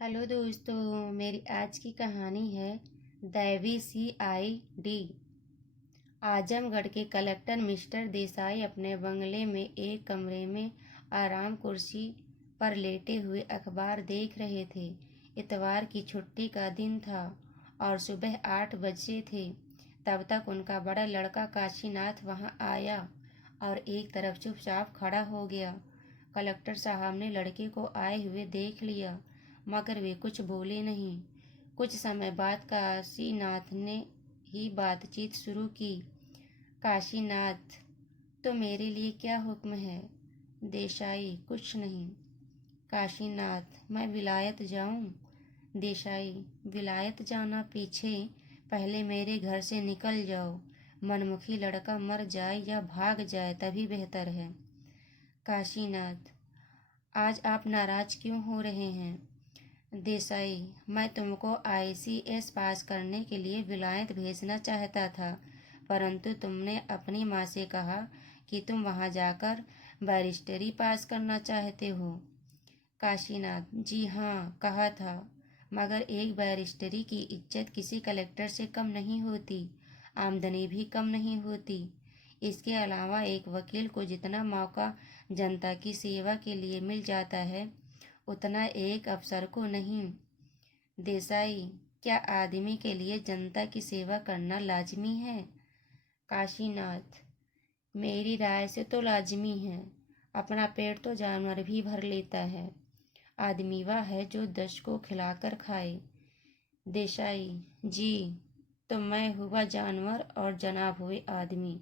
Hello दोस्तों, मेरी आज की कहानी है दैवी CID। आजमगढ़ के कलेक्टर मिस्टर देसाई अपने बंगले में एक कमरे में आराम कुर्सी पर लेटे हुए अखबार देख रहे थे। इतवार की छुट्टी का दिन था और सुबह 8 बजे थे। तब तक उनका बड़ा लड़का काशीनाथ वहां आया और एक तरफ चुपचाप खड़ा हो गया। कलेक्टर साहब ने लड़के को आए हुए देख लिया, मगर वे कुछ बोले नहीं। कुछ समय बाद काशीनाथ ने ही बातचीत शुरू की। काशीनाथ, तो मेरे लिए क्या हुक्म है? देसाई, कुछ नहीं। काशीनाथ, मैं विलायत जाऊं? देसाई, विलायत जाना पीछे, पहले मेरे घर से निकल जाओ। मनमुखी लड़का मर जाए या भाग जाए तभी बेहतर है। काशीनाथ, आज आप नाराज क्यों हो रहे हैं? देसाई, मैं तुमको ICS पास करने के लिए विलायत भेजना चाहता था, परंतु तुमने अपनी माँ से कहा कि तुम वहाँ जाकर बैरिस्टरी पास करना चाहते हो। काशीनाथ, जी हाँ, कहा था, मगर एक बैरिस्टरी की इज्जत किसी कलेक्टर से कम नहीं होती, आमदनी भी कम नहीं होती। इसके अलावा एक वकील को जितना मौका जनता की सेवा के लिए मिल जाता है, उतना एक अफसर को नहीं। देसाई, क्या आदमी के लिए जनता की सेवा करना लाजमी है? काशीनाथ, मेरी राय से तो लाजमी है। अपना पेट तो जानवर भी भर लेता है। आदमी वह है जो 10 को खिलाकर खाए। देसाई, जी, तो मैं हुआ जानवर और जनाब हुए आदमी।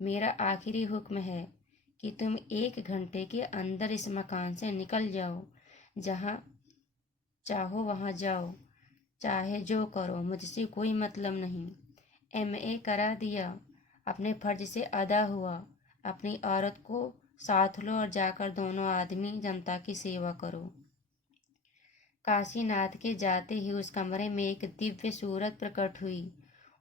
मेरा आखिरी हुक्म है कि तुम 1 घंटे के अंदर इस मकान से निकल जाओ। जहाँ चाहो वहाँ जाओ, चाहे जो करो, मुझसे कोई मतलब नहीं। MA करा दिया, अपने फर्ज से अदा हुआ। अपनी औरत को साथ लो और जाकर दोनों आदमी जनता की सेवा करो। काशीनाथ के जाते ही उस कमरे में एक दिव्य सूरत प्रकट हुई।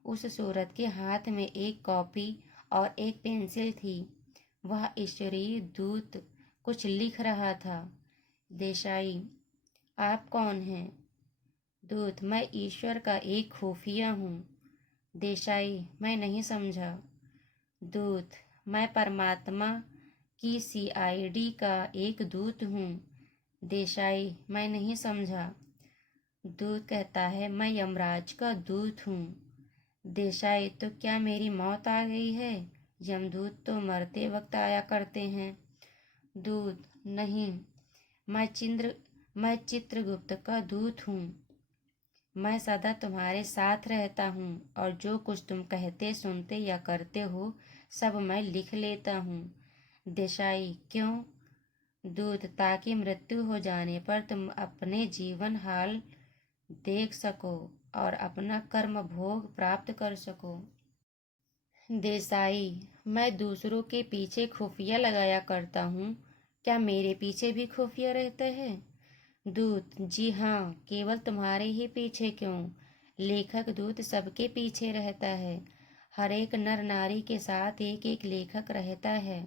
उस सूरत के हाथ में एक कॉपी और एक पेंसिल थी। वह ईश्वरीय दूत कुछ लिख रहा था। देसाई, आप कौन हैं? दूत, मैं ईश्वर का एक खुफिया हूँ। देसाई, मैं नहीं समझा। दूत, मैं परमात्मा की CID का एक दूत हूँ। देसाई, मैं नहीं समझा। दूत कहता है, मैं यमराज का दूत हूँ। देसाई, तो क्या मेरी मौत आ गई है? यमदूत तो मरते वक्त आया करते हैं। दूत, नहीं, मैं चित्रगुप्त का दूत हूँ। मैं सदा तुम्हारे साथ रहता हूँ और जो कुछ तुम कहते, सुनते या करते हो, सब मैं लिख लेता हूँ। देसाई, क्यों? दूत, ताकि मृत्यु हो जाने पर तुम अपने जीवन हाल देख सको और अपना कर्म भोग प्राप्त कर सको। देसाई, मैं दूसरों के पीछे खुफिया लगाया करता हूँ, क्या मेरे पीछे भी खुफिया रहते हैं? दूत, जी हाँ, केवल तुम्हारे ही पीछे क्यों, लेखक दूत सबके पीछे रहता है। हर एक नर नारी के साथ एक एक लेखक रहता है।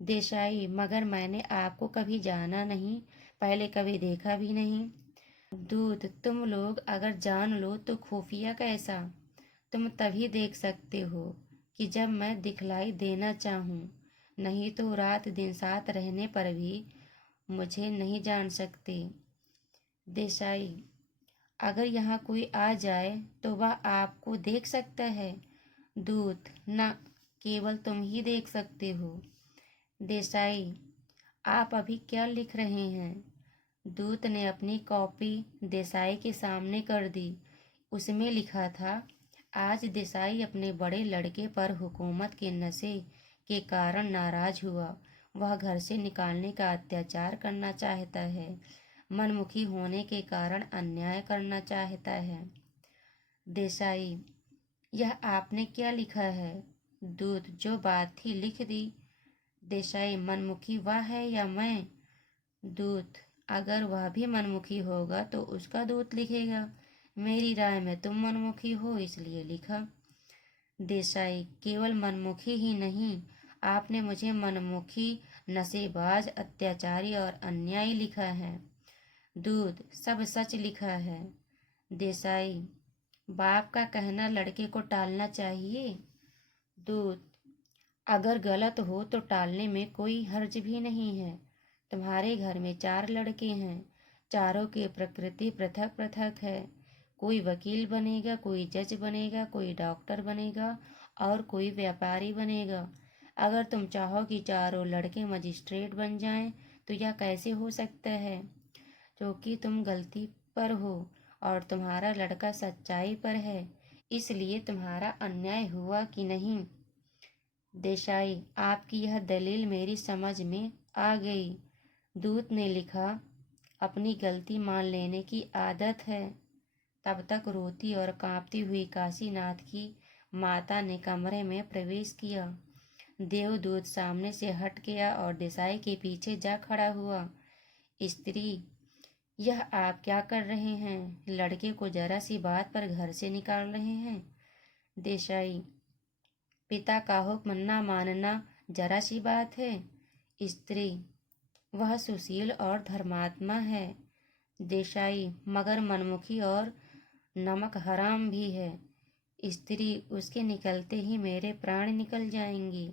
देसाई, मगर मैंने आपको कभी जाना नहीं, पहले कभी देखा भी नहीं। दूत, तुम लोग अगर जान लो तो खुफिया कैसा? तुम तभी देख सकते हो कि जब मैं दिखलाई देना चाहूँ, नहीं तो रात दिन साथ रहने पर भी मुझे नहीं जान सकते। देसाई, अगर यहाँ कोई आ जाए तो वह आपको देख सकता है? दूत, न, केवल तुम ही देख सकते हो। देसाई, आप अभी क्या लिख रहे हैं? दूत ने अपनी कॉपी देसाई के सामने कर दी। उसमें लिखा था, आज देसाई अपने बड़े लड़के पर हुकूमत के नशे के कारण नाराज हुआ। वह घर से निकालने का अत्याचार करना चाहता है, मनमुखी होने के कारण अन्याय करना चाहता है। देसाई, यह आपने क्या लिखा है? दूत, जो बात थी लिख दी। देसाई, मनमुखी वह है या मैं? दूत, अगर वह भी मनमुखी होगा तो उसका दूत लिखेगा। मेरी राय में तुम मनमुखी हो, इसलिए लिखा। देसाई, केवल मनमुखी ही नहीं, आपने मुझे मनमुखी, नशेबाज, अत्याचारी और अन्यायी लिखा है। दूत: सब सच लिखा है। देसाई: बाप का कहना लड़के को टालना चाहिए। दूत: अगर गलत हो तो टालने में कोई हर्ज भी नहीं है। तुम्हारे घर में 4 लड़के हैं, चारों की प्रकृति पृथक पृथक है। कोई वकील बनेगा, कोई जज बनेगा, कोई डॉक्टर बनेगा और कोई व्यापारी बनेगा। अगर तुम चाहो कि चारों लड़के मजिस्ट्रेट बन जाएं तो यह कैसे हो सकता है? क्योंकि तुम गलती पर हो और तुम्हारा लड़का सच्चाई पर है, इसलिए तुम्हारा अन्याय हुआ कि नहीं? देसाई: आपकी यह दलील मेरी समझ में आ गई। दूत ने लिखा: अपनी गलती मान लेने की आदत है। तब तक रोती और कांपती हुई काशीनाथ की माता ने कमरे में प्रवेश किया। देवदूत सामने से हट गया और देसाई के पीछे जा खड़ा हुआ। स्त्री: यह आप क्या कर रहे हैं? लड़के को जरा सी बात पर घर से निकाल रहे हैं। देसाई: पिता का हुक्म न मानना जरा सी बात है। स्त्री: वह सुशील और धर्मात्मा है। देसाई: मगर मनमुखी और नमक हराम भी है। स्त्री: उसके निकलते ही मेरे प्राण निकल जाएंगे।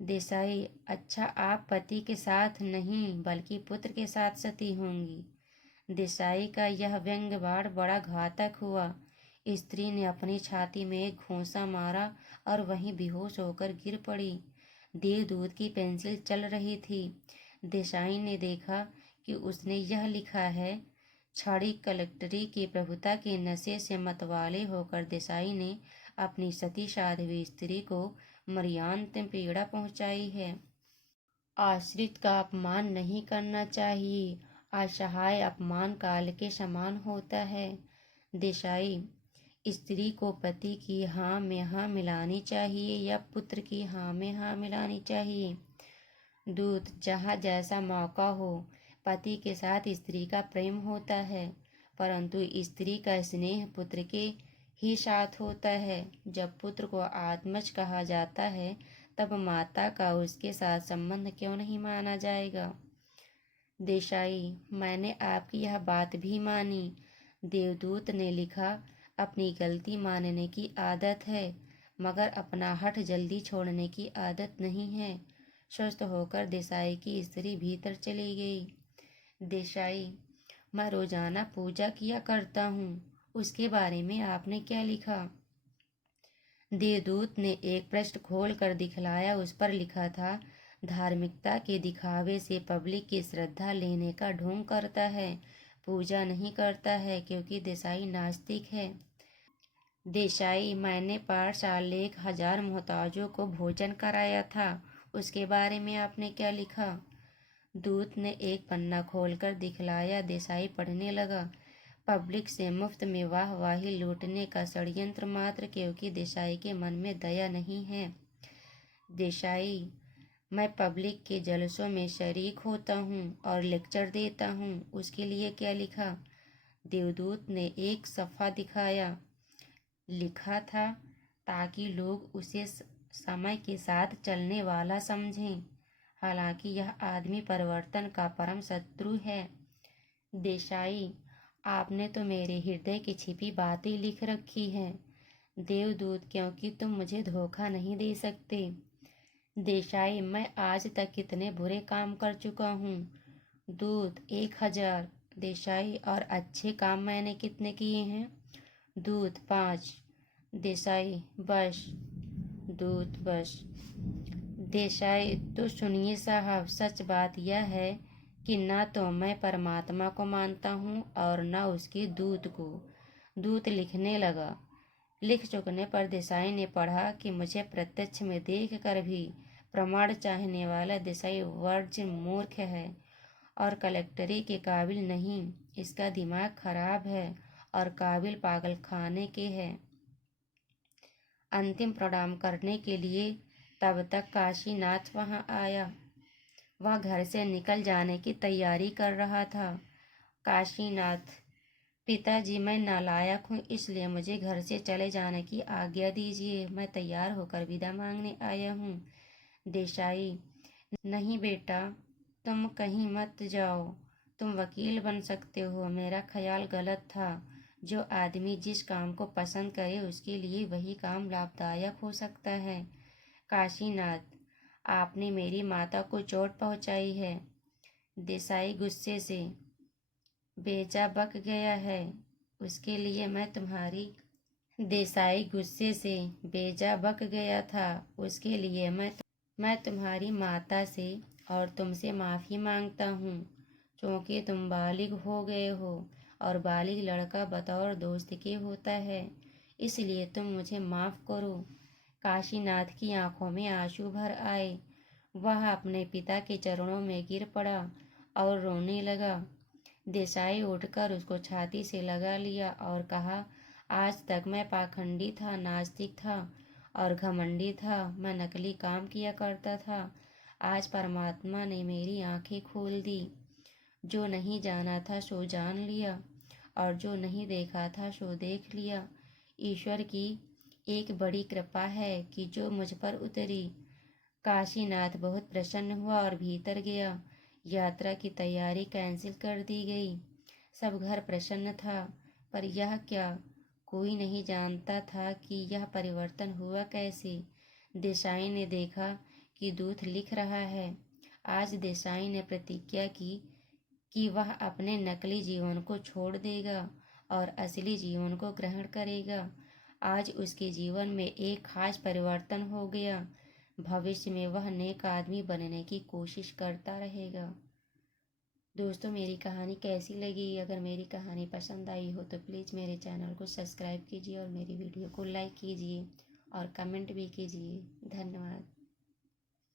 देसाई: अच्छा, आप पति के साथ नहीं बल्कि पुत्र के साथ सती होंगी। देसाई का यह व्यंग्य बाण बड़ा घातक हुआ। स्त्री ने अपनी छाती में एक घूंसा मारा और वहीं बेहोश होकर गिर पड़ी। देवदूत की पेंसिल चल रही थी। देसाई ने देखा कि उसने यह लिखा है। छड़ी कलेक्टरी की प्रभुता के नशे से मतवाले होकर देसाई ने अपनी सती साध्वी स्त्री को मर्यान्त पीड़ा पहुंचाई है। आश्रित का अपमान नहीं करना चाहिए। असहाय अपमान काल के समान होता है। देसाई: स्त्री को पति की हाँ में हाँ मिलानी चाहिए या पुत्र की हाँ में हाँ मिलानी चाहिए? दूत: जहाँ जैसा मौका हो। पति के साथ स्त्री का प्रेम होता है, परंतु स्त्री का स्नेह पुत्र के ही साथ होता है। जब पुत्र को आत्मज कहा जाता है तब माता का उसके साथ संबंध क्यों नहीं माना जाएगा? देसाई: मैंने आपकी यह बात भी मानी। देवदूत ने लिखा: अपनी गलती मानने की आदत है, मगर अपना हठ जल्दी छोड़ने की आदत नहीं है। स्वस्थ होकर देसाई की स्त्री भीतर चली गई। देसाई: मैं रोजाना पूजा किया करता हूँ, उसके बारे में आपने क्या लिखा? देवदूत ने एक पृष्ठ खोल कर दिखलाया। उस पर लिखा था: धार्मिकता के दिखावे से पब्लिक की श्रद्धा लेने का ढोंग करता है, पूजा नहीं करता है, क्योंकि देसाई नास्तिक है। देसाई: मैंने पाठशाले 1000 मोहताजों को भोजन कराया था, उसके बारे में आपने क्या लिखा? दूत ने एक पन्ना खोलकर दिखलाया। देसाई पढ़ने लगा: पब्लिक से मुफ्त में वाहवाही लूटने का षड्यंत्र मात्र, क्योंकि देसाई के मन में दया नहीं है। देसाई: मैं पब्लिक के जलसों में शरीक होता हूँ और लेक्चर देता हूँ, उसके लिए क्या लिखा? देवदूत ने एक सफ़ा दिखाया। लिखा था: ताकि लोग उसे समय के साथ चलने वाला समझें, हालांकि यह आदमी परिवर्तन का परम शत्रु है। देसाई: आपने तो मेरे हृदय की छिपी बातें लिख रखी हैं। देवदूत: क्योंकि तुम मुझे धोखा नहीं दे सकते। देसाई: मैं आज तक कितने बुरे काम कर चुका हूँ? दूत: 1000। देसाई: और अच्छे काम मैंने कितने किए हैं? दूत: 5। देसाई: बस। दूत: बस। देसाई: तो सुनिए साहब, सच बात यह है कि न तो मैं परमात्मा को मानता हूँ और न उसके दूत को। दूत लिखने लगा। लिख चुकने पर देसाई ने पढ़ा कि मुझे प्रत्यक्ष में देख कर भी प्रमाण चाहने वाला देसाई वर्ज मूर्ख है और कलेक्टरी के काबिल नहीं। इसका दिमाग खराब है और काबिल पागल खाने के है। अंतिम प्रणाम करने के लिए तब तक काशीनाथ वहाँ आया। वह घर से निकल जाने की तैयारी कर रहा था। काशीनाथ: पिताजी, मैं नालायक हूँ, इसलिए मुझे घर से चले जाने की आज्ञा दीजिए। मैं तैयार होकर विदा मांगने आया हूँ। देसाई: नहीं बेटा, तुम कहीं मत जाओ, तुम वकील बन सकते हो। मेरा ख्याल गलत था। जो आदमी जिस काम को पसंद करे उसके लिए वही काम लाभदायक हो सकता है। काशीनाथ, आपने मेरी माता को चोट पहुंचाई है। देसाई गुस्से से, बेचा बक गया है, उसके लिए मैं तुम्हारी देसाई गुस्से से, बेजा बक गया था, उसके लिए मैं तुम्हारी माता से और तुमसे माफ़ी मांगता हूँ, क्योंकि तुम बालिग हो गए हो और बालिग लड़का बतौर दोस्त के होता है, इसलिए तुम मुझे माफ़ करो। काशीनाथ की आंखों में आंसू भर आए। वह अपने पिता के चरणों में गिर पड़ा और रोने लगा। देसाई उठकर उसको छाती से लगा लिया और कहा, आज तक मैं पाखंडी था, नास्तिक था और घमंडी था। मैं नकली काम किया करता था। आज परमात्मा ने मेरी आंखें खोल दी। जो नहीं जाना था सो जान लिया और जो नहीं देखा था सो देख लिया। ईश्वर की एक बड़ी कृपा है कि जो मुझ पर उतरी। काशीनाथ बहुत प्रसन्न हुआ और भीतर गया। यात्रा की तैयारी कैंसिल कर दी गई। सब घर प्रसन्न था, पर यह क्या, कोई नहीं जानता था कि यह परिवर्तन हुआ कैसे। देसाई ने देखा कि दूत लिख रहा है। आज देसाई ने प्रतिज्ञा की कि वह अपने नकली जीवन को छोड़ देगा और असली जीवन को ग्रहण करेगा। आज उसके जीवन में एक खास परिवर्तन हो गया। भविष्य में वह नेक आदमी बनने की कोशिश करता रहेगा। दोस्तों, मेरी कहानी कैसी लगी? अगर मेरी कहानी पसंद आई हो तो प्लीज़ मेरे चैनल को सब्सक्राइब कीजिए और मेरी वीडियो को लाइक कीजिए और कमेंट भी कीजिए। धन्यवाद।